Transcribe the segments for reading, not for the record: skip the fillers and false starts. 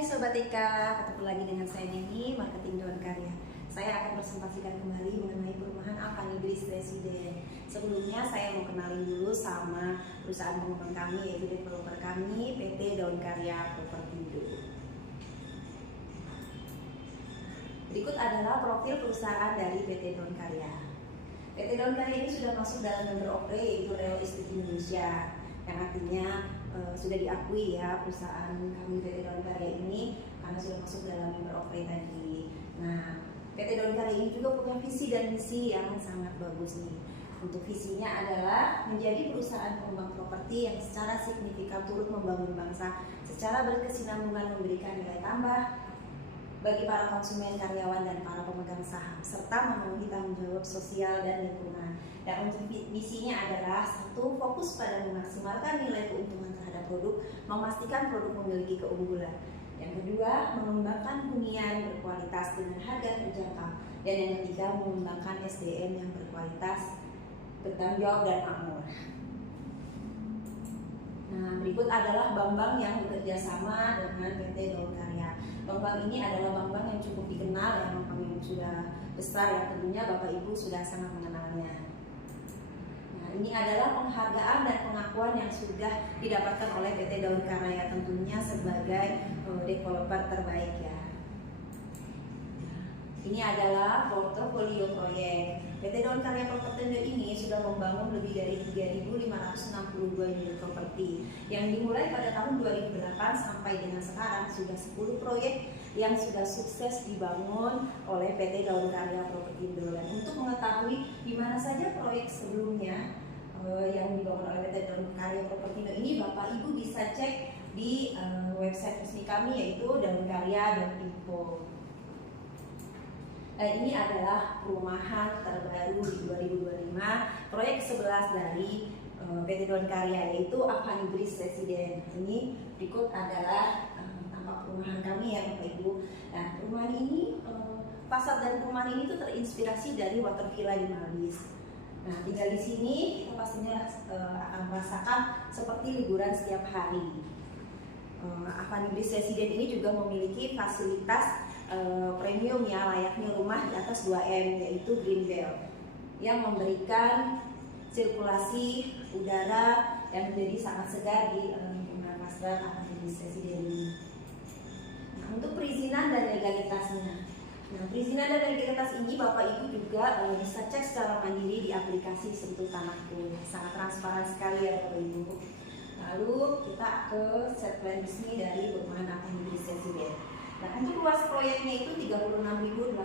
Hai Sobat Eka, ketemu lagi dengan saya Neni, Marketing Daun Karya. Saya akan presentasikan kembali mengenai perumahan Avanibris Residen. Sebelumnya saya mau kenalin dulu sama perusahaan pengembang kami, yaitu developer kami, PT Daun Karya Propertindo. Berikut adalah profil perusahaan dari PT Daun Karya. PT Daun Karya ini sudah masuk dalam member OPRE, yaitu Real Estate Indonesia, yang artinya sudah diakui ya perusahaan kami PT Daun Karya ini karena sudah masuk dalam member OPRE tadi. Nah, PT Daun Karya ini juga punya visi dan misi yang sangat bagus nih. Untuk visinya adalah menjadi perusahaan pengembang properti yang secara signifikan turut membangun bangsa secara berkesinambungan, memberikan nilai tambah bagi para konsumen, karyawan, dan para pemegang saham, serta memenuhi tanggung jawab sosial dan lingkungan. Dan untuk misinya adalah satu, fokus pada memaksimalkan nilai keuntungan terhadap produk, memastikan produk memiliki keunggulan. Yang kedua, mengembangkan hunian berkualitas dengan harga terjangkau. Dan yang ketiga, mengembangkan SDM yang berkualitas, bertanggung jawab, dan makmur. Nah, berikut adalah bank-bank yang bekerja sama dengan PT Daun Karya. Bank-bank ini adalah bank-bank yang cukup dikenal, yang bank-bank yang sudah besar, yang tentunya Bapak Ibu sudah sangat mengenalnya. Nah, ini adalah penghargaan dan pengakuan yang sudah didapatkan oleh PT Daun Karya, tentunya sebagai developer terbaik ya. Ini adalah portofolio proyek. PT Daun Karya Propertindo ini sudah membangun lebih dari 3.562 unit properti yang dimulai pada tahun 2008 sampai dengan sekarang sudah 10 proyek yang sudah sukses dibangun oleh PT Daun Karya Propertindo. Dan untuk mengetahui di mana saja proyek sebelumnya yang dibangun oleh PT Daun Karya Propertindo ini, Bapak Ibu bisa cek di website resmi kami, yaitu daunkarya.info. Ini adalah perumahan terbaru di 2025, proyek 11 dari PT Daun Karya, yaitu Avanibris Residen. Ini berikut adalah tampak perumahan kami ya Bapak Ibu. Nah, perumahan ini, fasad dan perumahan ini tuh terinspirasi dari Water Villa di Maldives. Nah, tinggal di sini kita pastinya akan merasakan seperti liburan setiap hari. Avanibris Residen ini juga memiliki fasilitas premium ya, layaknya rumah di atas 2M, yaitu Green Belt, yang memberikan sirkulasi udara yang menjadi sangat segar di lingkungan Masdar Avanibris Residen ini. Nah, untuk perizinan dan legalitasnya. Nah, perizinan dan legalitas ini Bapak Ibu juga bisa cek secara mandiri di aplikasi Sentuh Tanahku. Sangat transparan sekali ya Bapak Ibu. Lalu kita ke set plan resmi dari perumahan Avanibris Residen. Nah, untuk luas proyeknya itu 36.889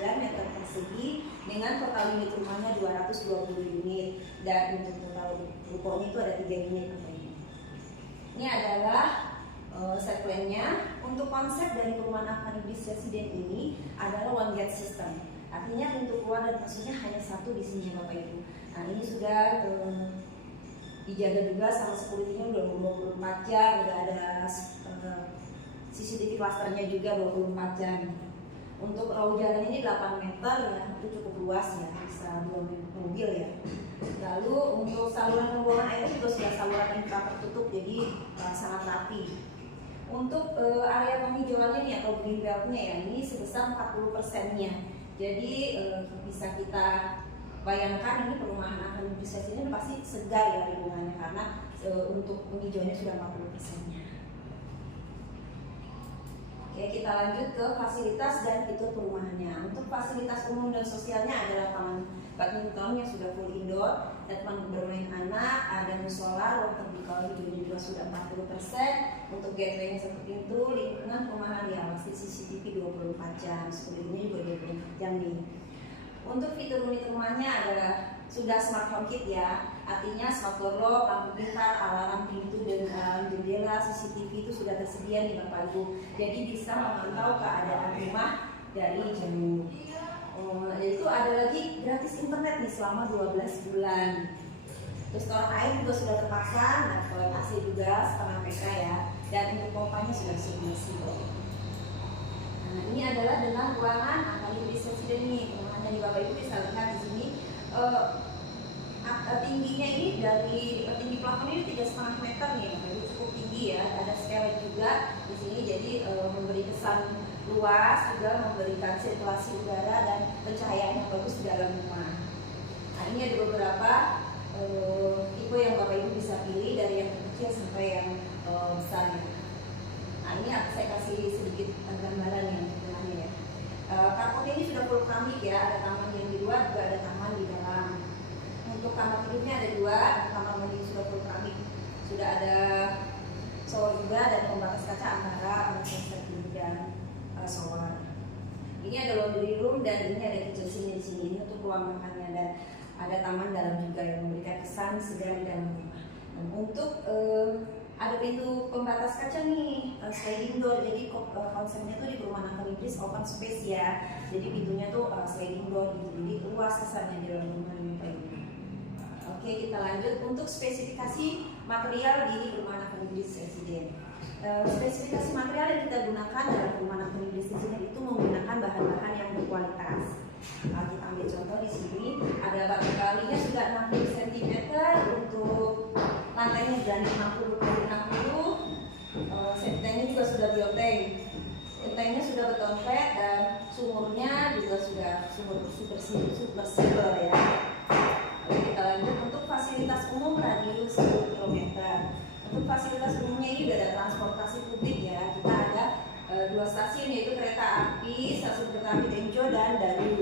meter persegi dengan total unit rumahnya 220 unit, dan untuk total rukonya itu ada 3 unit. Ini adalah set plan-nya. Untuk konsep dari perumahan Avanibris Residen ini adalah one gate system. Artinya pintu keluar dan masuknya hanya satu di sini Bapak Ibu. Nah, ini sudah dijaga juga sama security-nya udah 24 jam, udah ada CCTV clusternya juga 24 jam. Untuk raw jalan ini 8 meter ya, itu cukup luas ya, bisa 2 mobil ya. Lalu untuk saluran pembuangan air juga sudah saluran infra tertutup, jadi sangat rapi. Untuk area penghijauannya nih atau green belt-nya ya, ini sebesar 40%-nya. Jadi bisa kita bayangkan ini perumahan Avanibris ini pasti segar ya lingkungannya, karena untuk penghijauannya sudah 40%-nya. Oke, kita lanjut ke fasilitas dan fitur perumahannya. Untuk fasilitas umum dan sosialnya adalah taman badminton yang sudah full indoor, tempat bermain anak, ada musola, ruang terbuka juga sudah 40%. Untuk gateway seperti itu, lingkungan perumahan ya pasti CCTV 24 jam, security-nya juga 24 jam nih. Untuk fitur unit rumahnya adalah sudah smart home kit ya, artinya smart door lock, lampu pintar, alarm pintu dan alarm jendela, CCTV itu sudah tersedia nih Bapak Ibu. Jadi bisa memantau keadaan rumah dari jauh. Yaitu ada lagi gratis internet nih selama 12 bulan. Terus toilet air juga sudah terpasang, nah toilet AC juga setengah PK ya, dan untuk pompanya sudah submersible. Nah, ini adalah dengan ruangan Avanibris Residen nih. Jadi Bapak Ibu bisa lihat di sini tingginya ini dari tinggi plafon ini 3,5 meter nih, Bapak Ibu, cukup tinggi ya. Ada skylight juga di luas, juga memberikan sirkulasi udara dan pencahayaan yang bagus di dalam rumah. Nah, ini ada beberapa tipe yang Bapak Ibu bisa pilih dari yang kecil sampai yang besar. Nah, ini saya kasih sedikit gambaran yang sebenarnya ya. Carport ini sudah full keramik ya, ada taman yang di luar, juga ada taman di dalam. Untuk kamar tidurnya ada 2, kamar mandi sudah full keramik, sudah ada shower juga dan pembatas kaca antara closet dan shower. Ini ada laundry room dan ini ada kitchen sini di sini. Ini untuk ruang makannya dan ada taman dalam juga yang memberikan kesan segar di dalam rumah. Dan untuk ada pintu pembatas kaca nih, sliding door. Jadi konsepnya tuh di perumahan Akademikris open space ya. Jadi pintunya tuh sliding door gitu. Jadi luas kesannya di dalam rumah ini Pak Ibu. Oke, kita lanjut untuk spesifikasi material di perumahan Akademikris Residen. Spesifikasi material yang kita gunakan dalam perumahan Akademikris Residen itu menggunakan bahan-bahan yang berkualitas. Kita ambil contoh di sini, ada batu kalinya sudah 60 cm, untuk lantainya dari 60 x 60, septengnya juga sudah bioteng, gentengnya sudah beton flat dan sumurnya juga sudah sumur super silver ya. Lalu kita lanjut untuk fasilitas umum radius 10 km. Untuk fasilitas umumnya ini sudah ada transportasi publik ya. Kita ada 2 stasiun yaitu kereta api, stasiun kereta api Tenjo dan Daru.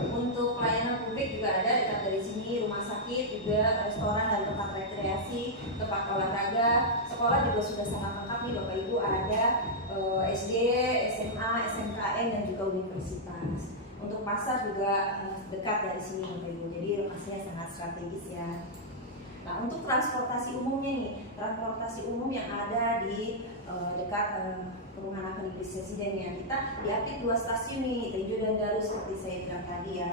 Untuk pelayanan publik juga ada dekat dari sini, rumah sakit, juga restoran dan tempat rekreasi, tempat olahraga. Sekolah juga sudah sangat lengkap nih Bapak Ibu, ada SD, SMA, SMKN dan juga universitas. Untuk pasar juga dekat dari sini Bapak Ibu, jadi lokasinya sangat strategis ya. Nah, untuk transportasi umumnya nih, transportasi umum yang ada di dekat perumahan Akademikris Residen ya, kita diupdate 2 stasiun nih, Tenjo dan Daru seperti saya bilang tadi ya.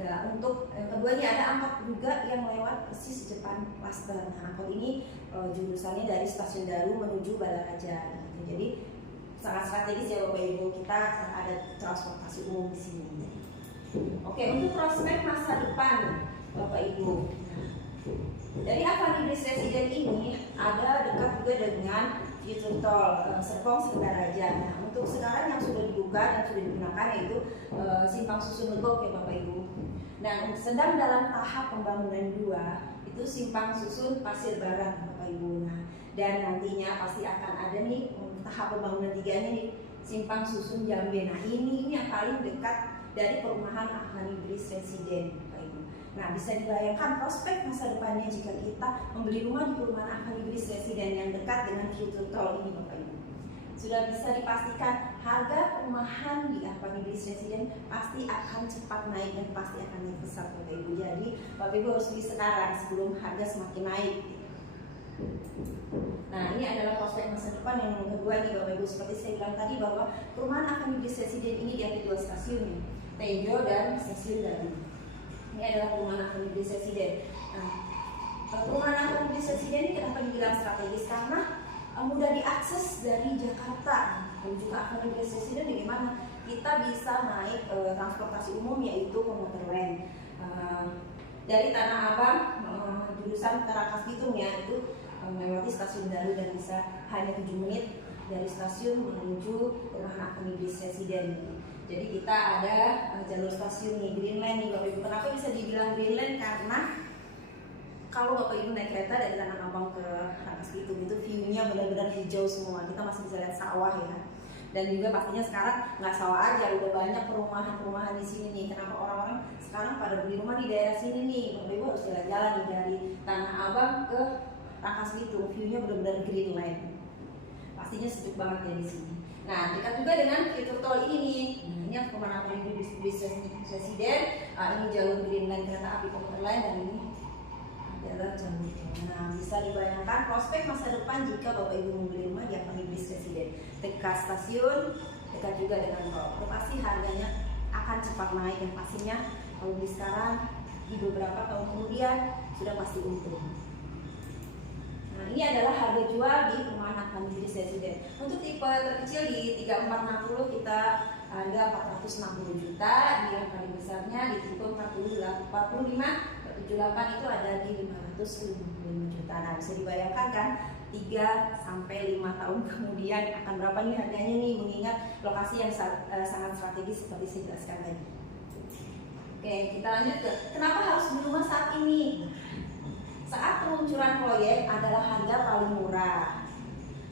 Nah, untuk yang keduanya ada angkot juga yang lewat persis depan klaster. Nah, angkot ini jurusannya dari stasiun Daru menuju Balaraja gitu. Jadi sangat strategis ya Bapak Ibu, kita ada transportasi umum di sini. Oke, untuk prospek masa depan Bapak Ibu. Dari Akademikris Residen ini ada dekat juga dengan Future Tol Serpong Singaraja. Nah, untuk sekarang yang sudah dibuka dan sudah digunakan yaitu Simpang Susun Legok ya Bapak Ibu. Nah, sedang dalam tahap pembangunan 2 itu Simpang Susun Pasir Barat Bapak Ibu. Nah, dan nantinya pasti akan ada nih tahap pembangunan 3-nya nih Simpang Susun Jambe. Nah, ini yang paling dekat dari perumahan Akademikris Residen Bapak Ibu. Nah, bisa dibayangkan prospek masa depannya jika kita membeli rumah di perumahan Akademikris Residen yang dekat dengan Future Tol ini Bapak Ibu. Sudah bisa dipastikan harga perumahan di Akademikris Residen pasti akan cepat naik dan pasti akan naik pesat Bapak Ibu. Jadi Bapak Ibu harus beli sekarang sebelum harga semakin naik. Nah, ini adalah prospek masa depan yang kedua nih Bapak Ibu. Seperti saya bilang tadi bahwa perumahan Akademikris Residen ini diambil 2 stasiun nih, Tenjo dan stasiun Daru. Ini adalah perumahan Akademikris Residen. Nah, perumahan Akademikris Residen ini kenapa dibilang strategis? Karena mudah diakses dari Jakarta. Dan juga Akademikris Residen bagaimana kita bisa naik transportasi umum yaitu komuter lain. Dari Tanah Abang jurusan Tarakas Bitung ya, itu melewati stasiun Daru dan bisa hanya 7 menit dari stasiun menuju perumahan Akademikris Residen. Jadi kita ada jalur stasiun nih, Green Line nih Bapak Ibu. Kenapa bisa dibilang Green Line? Karena kalau Bapak Ibu naik kereta dari Tanah Abang ke Tarakas Bitung itu view-nya benar-benar hijau semua. Kita masih bisa lihat sawah ya. Dan juga pastinya sekarang nggak sawah aja, udah banyak perumahan-perumahan di sini nih. Kenapa orang-orang sekarang pada beli rumah di daerah sini nih? Bapak Ibu harus jalan-jalan nih dari Tanah Abang ke Tarakas Bitung, view-nya benar-benar Green Line. Pastinya sejuk banget ya di sini. Nah, dekat juga dengan Future Tol ini nih. Ini perumahan Akademikris Residen. Ini jalur Green Line kereta api komuter lain dan ini adalah jalur tol. Nah, bisa dibayangkan prospek masa depan jika Bapak Ibu membeli rumah di Akademikris Residen. Dekat stasiun, dekat juga dengan tol. Pasti harganya akan cepat naik yang pastinya kalau beli sekarang di beberapa tahun kemudian sudah pasti untung. Nah, ini adalah harga jual di perumahan Akademikris Residen. Untuk tipe terkecil di 3460 kita harga 460 juta, di yang paling besarnya di tipe 45 78 itu ada di 555 juta. Nah, bisa dibayangkan kan 3 sampai 5 tahun kemudian akan berapa nih harganya nih, mengingat lokasi yang sangat strategis seperti saya jelaskan tadi. Oke, kita lanjut ke kenapa harus beli rumah saat ini. Saat peluncuran proyek adalah harga paling murah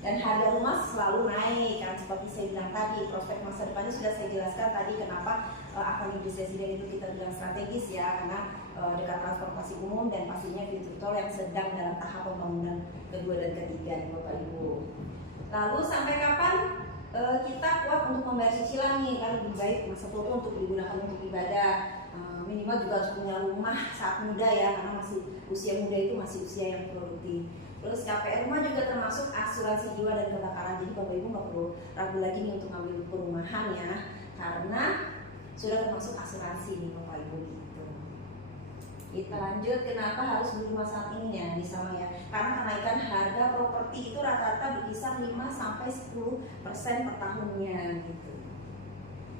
dan harga rumah selalu naik kan, seperti saya bilang tadi. Prospek masa depannya sudah saya jelaskan tadi kenapa Avanibus Residen itu kita bilang strategis ya, karena dekat transportasi umum dan pastinya pintu tol yang sedang dalam tahap pembangunan kedua dan ketiga nih Bapak Ibu. Lalu sampai kapan kita kuat untuk membayar cicilan nih, kan lebih baik masa tua itu untuk digunakan untuk ibadah. Minimal juga harus punya rumah saat muda ya, karena masih usia muda itu masih usia yang produktif. Terus KPR rumah juga termasuk asuransi jiwa dan kebakaran. Jadi Bapak Ibu nggak perlu ragu lagi nih untuk ngambil perumahan ya, karena sudah termasuk asuransi nih Bapak Ibu gitu. Kita lanjut, kenapa harus beli rumah saat ini ya? Sama ya, karena kenaikan harga properti itu rata-rata berkisar 5 sampai 10% per tahunnya gitu.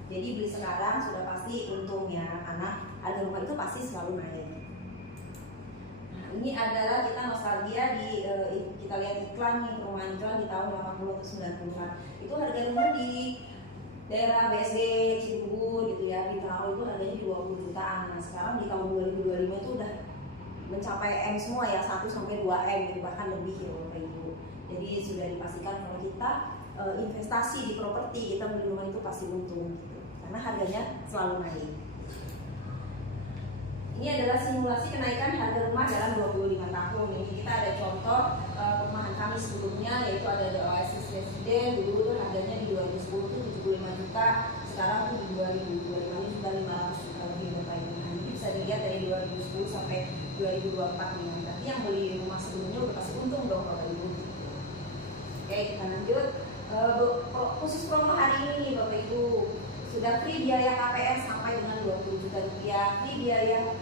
Jadi beli sekarang sudah pasti untung ya, karena harga rumah itu pasti selalu naik. Nah, ini adalah kita nostalgia di kita lihat iklan nih, perumahan iklan di tahun 80 atau 90-an. Itu harga rumah di daerah BSD Cibubur gitu ya, di tahun itu harganya 20 jutaan. Nah, sekarang di tahun 2025 itu udah mencapai M semua ya, 1 sampai 2 M gitu, bahkan lebih ya Bapak Ibu. Jadi sudah dipastikan kalau kita investasi di properti, kita beli rumah itu pasti untung gitu, karena harganya selalu naik. Ini adalah simulasi kenaikan harga rumah dalam 25 tahun. Ini kita ada contoh perumahan kami sebelumnya, yaitu ada The Oasis Residen. Dulu tuh harganya di 2010 tuh 75 juta, sekarang tuh di 2025 ini sudah 500 juta lebih Bapak Ibu. Nah, ini bisa dilihat dari 2010 sampai 2024 nih. Berarti yang beli rumah sebelumnya udah pasti untung dong Bapak Ibu. Oke, kita lanjut. Khusus promo hari ini nih Bapak Ibu, sudah free biaya KPR sampai dengan 20 juta rupiah, free biaya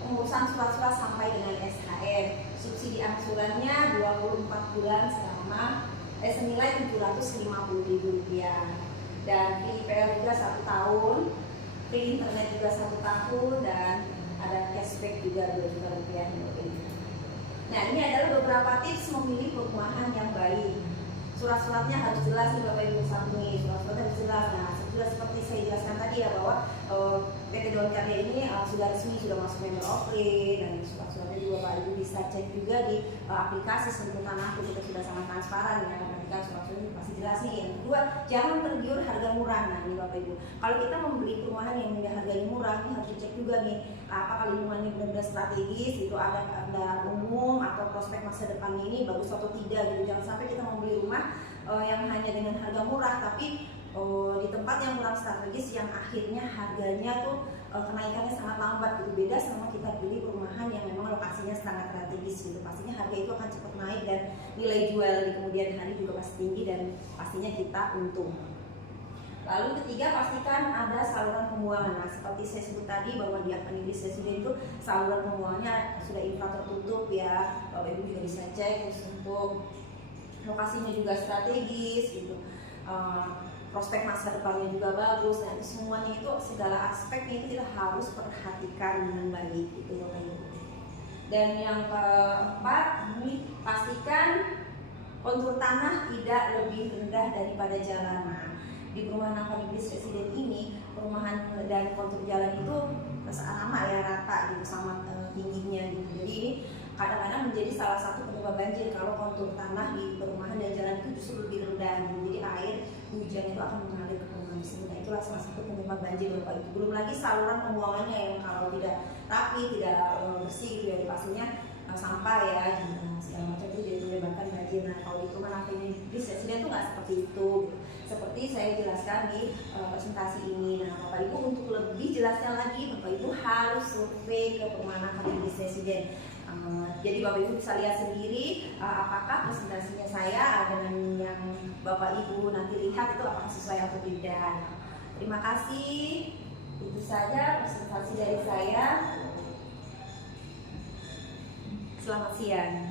pengurusan surat-surat sampai dengan SHM, subsidi angsurannya 24 bulan selama senilai 750.000 rupiah, dan free IPL juga 1 tahun, free internet juga 1 tahun, dan ada cashback juga 2 juta rupiah. Nah, ini adalah beberapa tips memilih perumahan yang baik. Surat-suratnya harus jelas nih Bapak Ibu Sami, surat-suratnya harus jelas. Nah, sudah seperti saya jelaskan tadi ya, bahwa PT Daun Karya ini sudah resmi, sudah masuk member of trade, dan surat-suratnya juga Pak Ibu bisa cek juga di aplikasi Sentuh Tanahku, kita sudah sangat transparan ya, ketika surat-suratnya pasti jelas nih. Yang kedua, jangan tergiur harga murah. Nah ini Bapak Ibu, kalau kita membeli perumahan yang harganya murah, ini harus dicek juga nih, apakah lingkungannya benar-benar strategis, itu ada kendaraan umum atau prospek masa depan ini bagus atau tidak gitu. Jangan sampai kita membeli rumah yang hanya dengan harga murah, tapi di tempat yang kurang strategis, yang akhirnya harganya tuh kenaikannya sangat lambat gitu. Beda sama kita beli perumahan yang memang lokasinya sangat strategis gitu, pastinya harga itu akan cepat naik dan nilai jual di kemudian hari juga pasti tinggi dan pastinya kita untung. Lalu ketiga, pastikan ada saluran pembuangan. Nah, seperti saya sebut tadi bahwa di Avanibus Residen itu saluran pembuangannya sudah infra tertutup ya, Bapak Ibu juga bisa cek untuk lokasinya juga strategis gitu. Prospek masa depannya juga bagus. Nah, semuanya itu, segala aspeknya itu kita harus perhatikan dengan baik gitu Bapak Ibu. Dan yang keempat, ini pastikan kontur tanah tidak lebih rendah daripada jalanan. Di perumahan Avanibus Residen ini, perumahan dan kontur jalan itu sama ya, rata gitu, sama tingginya gitu. Jadi ini kadang-kadang menjadi salah satu penyebab banjir kalau kontur tanah di perumahan dan jalan itu justru lebih rendah gitu. Jadi air hujan itu akan mengalir ke perumahan tersebut. Nah, itulah salah satu penyebab banjir Bapak Ibu. Belum lagi saluran pembuangannya yang kalau tidak rapi, tidak bersih gitu ya, pastinya sampah ya, segala macam itu jadi menyebabkan banjir. Nah, kalau di perumahan Avanibus Residen itu nggak seperti itu gitu. Seperti saya jelaskan di presentasi ini. Nah, Bapak Ibu untuk lebih jelasnya lagi, Bapak Ibu harus survei ke perumahan Avanibus Residen. Jadi Bapak Ibu bisa lihat sendiri apakah presentasinya saya dengan yang Bapak Ibu nanti lihat itu apakah sesuai atau tidak. Terima kasih. Itu saja presentasi dari saya. Selamat siang.